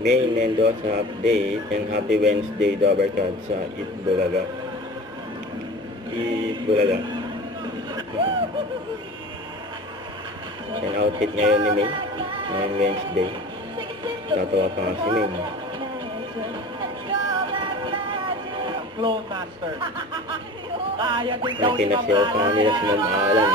May Mendoza update and happy Wednesday Dabarkad sa Itbulaga. Yan outfit ngayon ni May. Ngayong Wednesday. Tatawa pa nga si May. Clone Master. Kaya din daw ni Pinasiyaw pa nga nila si Ma'am Alan.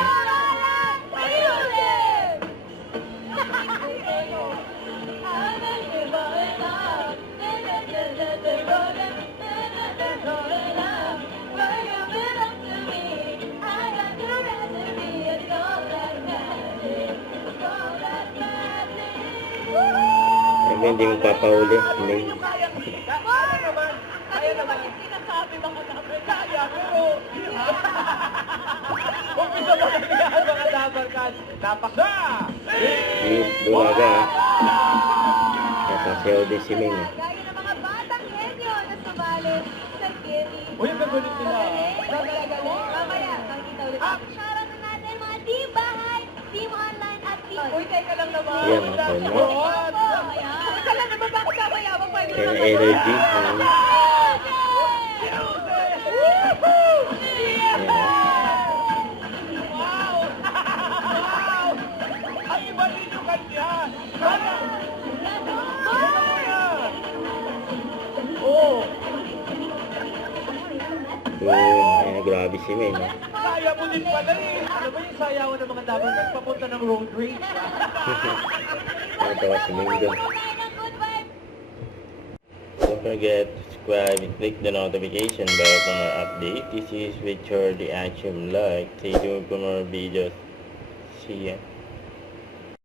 Hindi mo papahuli. May. Kaya naman yung sinasabi mga dapat kaya, pero kung gusto mo kaya mga dapat napaksa! Bulaga. Nasasayaw din si May. Gaya ng mga batang henyo na sumali sa Kiri. Uy, ang gagulit nila. Gagaling. Mamaya, makikita ulit. Shoutout na natin mga team bahay, team online at team. Uy, teka lang naman. Yan, ako na. Ayan. Teka lang naman, bakit kamayabang pwede Kaya energy. Ayan. Wow! Wow! Ang iba rin yung kanya! Sana! Oh! Ay, grabe si May. No? Kaya mo din pala eh! Alam mo yung sayawan ng mga dapat nagpapunta ng road rage? Natawa si May doon. Don't forget to subscribe and click the notification bell for more updates. This is Richard the Action Vlog. Stay tuned for more videos. See ya.